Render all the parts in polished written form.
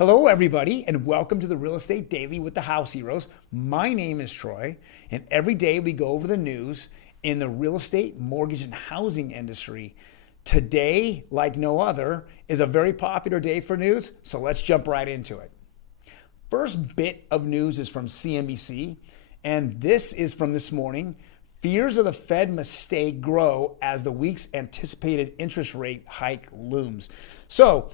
Hello, everybody, and welcome to the Real Estate Daily with the House Heroes. My name is Troy, and every day we go over the news in the real estate, mortgage, and housing industry. Today, like no other, is a very popular day for news, so let's jump right into it. First bit of news is from CNBC, and this is from this morning. Fears of the Fed mistake grow as the week's anticipated interest rate hike looms. So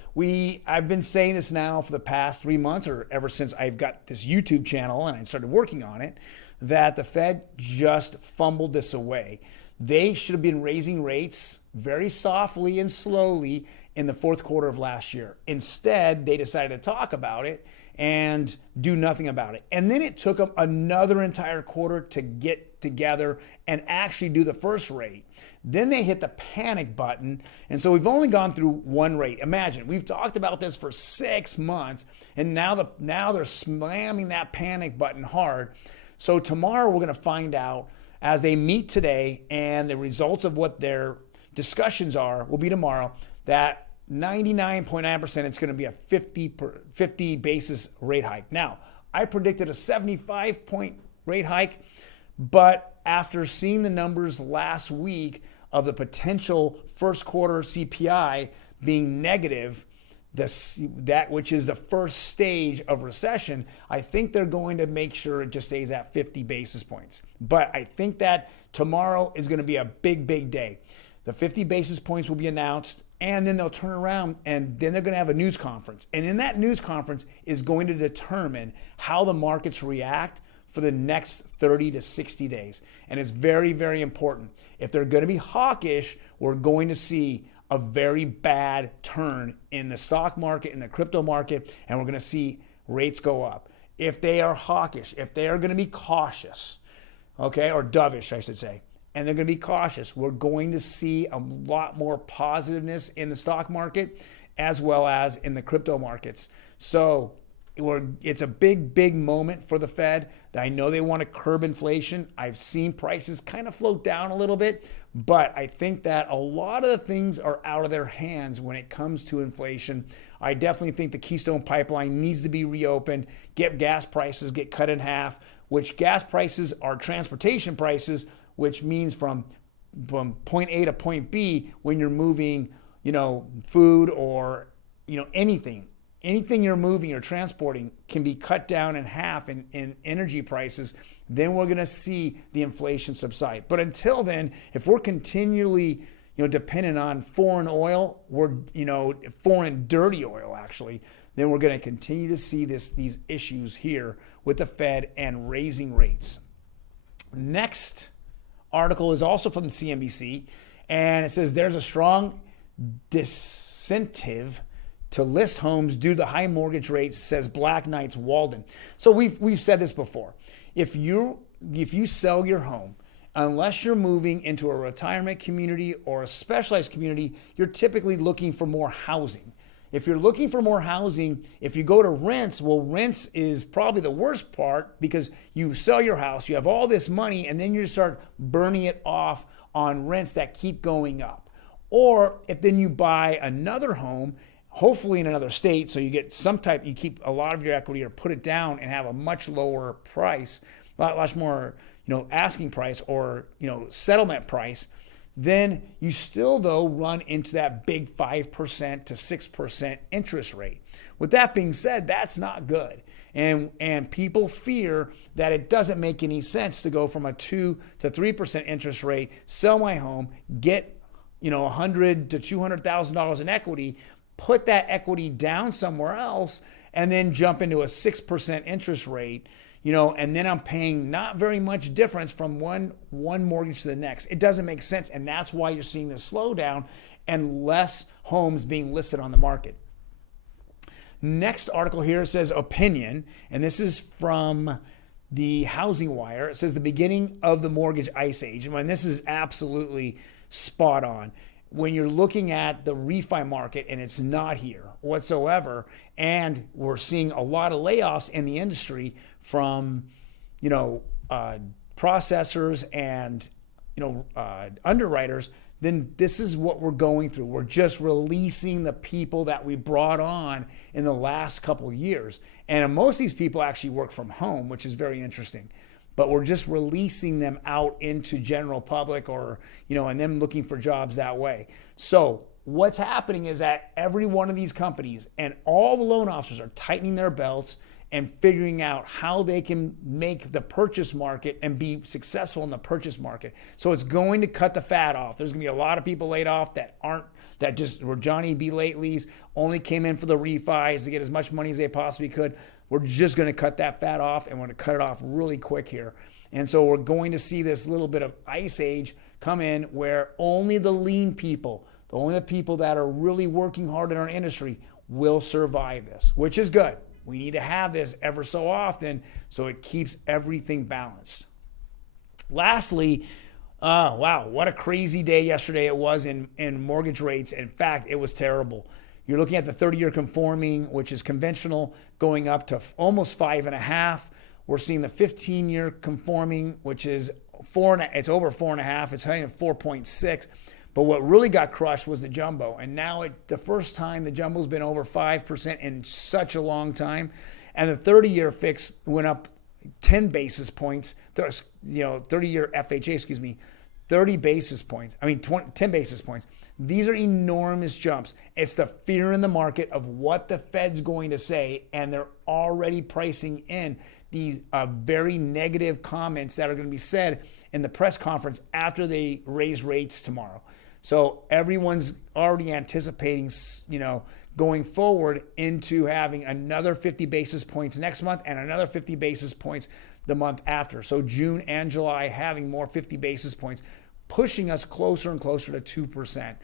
I've been saying this now for the past 3 months, or ever since I've got this YouTube channel and I started working on it, that the Fed just fumbled this away. They should have been raising rates very softly and slowly in the fourth quarter of last year. Instead, they decided to talk about it and do nothing about it. And then it took them another entire quarter to get together and actually do the first rate. Then they hit the panic button. And so we've only gone through one rate. Imagine, we've talked about this for 6 months, and now they're slamming that panic button hard. So tomorrow we're going to find out, as they meet today, and the results of what their discussions are will be tomorrow, that 99.9% it's going to be a 50 basis rate hike. Now, I predicted a 75-point rate hike, but after seeing the numbers last week of the potential first quarter CPI being negative, that which is the first stage of recession, I think they're going to make sure it just stays at 50 basis points. But I think that tomorrow is going to be a big day. The 50 basis points will be announced, and then they'll turn around and then they're going to have a news conference. And in that news conference is going to determine how the markets react for the next 30 to 60 days. And it's very important. If they're going to be hawkish, we're going to see a very bad turn in the stock market, in the crypto market, and we're going to see rates go up. If they are hawkish, if they are going to be cautious, okay, or dovish, I should say, and they're going to be cautious, we're going to see a lot more positiveness in the stock market as well as in the crypto markets. So it's a big moment for the Fed. I know they want to curb inflation. I've seen prices kind of float down a little bit, but I think that a lot of the things are out of their hands when it comes to inflation. I definitely think the Keystone Pipeline needs to be reopened, get gas prices, get cut in half, which gas prices are transportation prices, which means from point A to point B when you're moving, food or, anything you're moving or transporting can be cut down in half in energy prices. Then we're going to see the inflation subside. But until then, if we're continually, dependent on foreign oil, foreign dirty oil actually, then we're going to continue to see these issues here with the Fed and raising rates. Next article is also from CNBC, and it says there's a strong disincentive to list homes due to the high mortgage rates, says Black Knight's Walden. So we've said this before. If you sell your home, unless you're moving into a retirement community or a specialized community, you're typically looking for more housing. If you're looking for more housing, if you go to rents, well, rents is probably the worst part because you sell your house, you have all this money, and then you start burning it off on rents that keep going up. Or if then you buy another home, hopefully in another state, so you get you keep a lot of your equity or put it down and have a much lower price, much more, asking price or, settlement price, then you still, though, run into that big 5% to 6% interest rate. With that being said, that's not good. And people fear that it doesn't make any sense to go from a 2 to 3% interest rate, sell my home, get, $100,000 to $200,000 in equity, put that equity down somewhere else, and then jump into a 6% interest rate, and then I'm paying not very much difference from one mortgage to the next. It doesn't make sense, and that's why you're seeing this slowdown and less homes being listed on the market. Next article here says opinion, and this is from the Housing Wire. It says the beginning of the mortgage ice age. And this is absolutely spot on. When you're looking at the refi market and it's not here whatsoever, and we're seeing a lot of layoffs in the industry from, processors and, underwriters, then this is what we're going through. We're just releasing the people that we brought on in the last couple of years. And most of these people actually work from home, which is very interesting. But we're just releasing them out into general public, or, and them looking for jobs that way. So what's happening is that every one of these companies and all the loan officers are tightening their belts and figuring out how they can make the purchase market and be successful in the purchase market. So it's going to cut the fat off. There's going to be a lot of people laid off that just were Johnny B. Latelys, only came in for the refis to get as much money as they possibly could. We're just going to cut that fat off, and we're going to cut it off really quick here. And so we're going to see this little bit of ice age come in where only the lean people, only the people that are really working hard in our industry will survive this, which is good. We need to have this ever so often so it keeps everything balanced. Lastly, wow, what a crazy day yesterday it was in mortgage rates. In fact, it was terrible. You're looking at the 30-year conforming, which is conventional, going up to almost 5.5. We're seeing the 15-year conforming, which is it's over 4.5. It's heading at 4.6. But what really got crushed was the jumbo. And now the first time the jumbo's been over 5% in such a long time. And the 30-year fix went up 10 basis points. 30-year FHA, 30 basis points. 10 basis points. These are enormous jumps. It's the fear in the market of what the Fed's going to say, and they're already pricing in these very negative comments that are going to be said in the press conference after they raise rates tomorrow. So everyone's already anticipating, going forward into having another 50 basis points next month and another 50 basis points the month after. So June and July having more 50 basis points, pushing us closer and closer to 2%.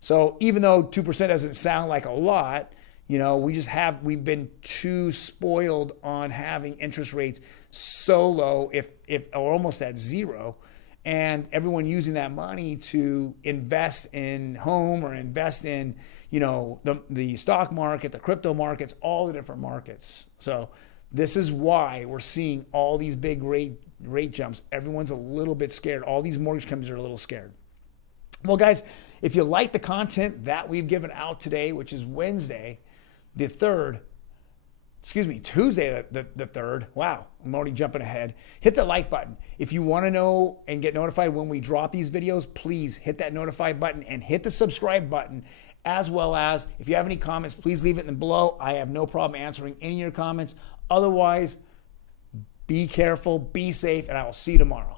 So even though 2% doesn't sound like a lot, we've been too spoiled on having interest rates so low, if or almost at zero, and everyone using that money to invest in home or invest in, the stock market, the crypto markets, all the different markets. So this is why we're seeing all these big rate jumps. Everyone's a little bit scared. All these mortgage companies are a little scared. Well, guys, if you like the content that we've given out today, which is Tuesday the 3rd. Wow, I'm already jumping ahead. Hit the like button. If you want to know and get notified when we drop these videos, please hit that notify button and hit the subscribe button. As well as, if you have any comments, please leave it below. I have no problem answering any of your comments. Otherwise, be careful, be safe, and I will see you tomorrow.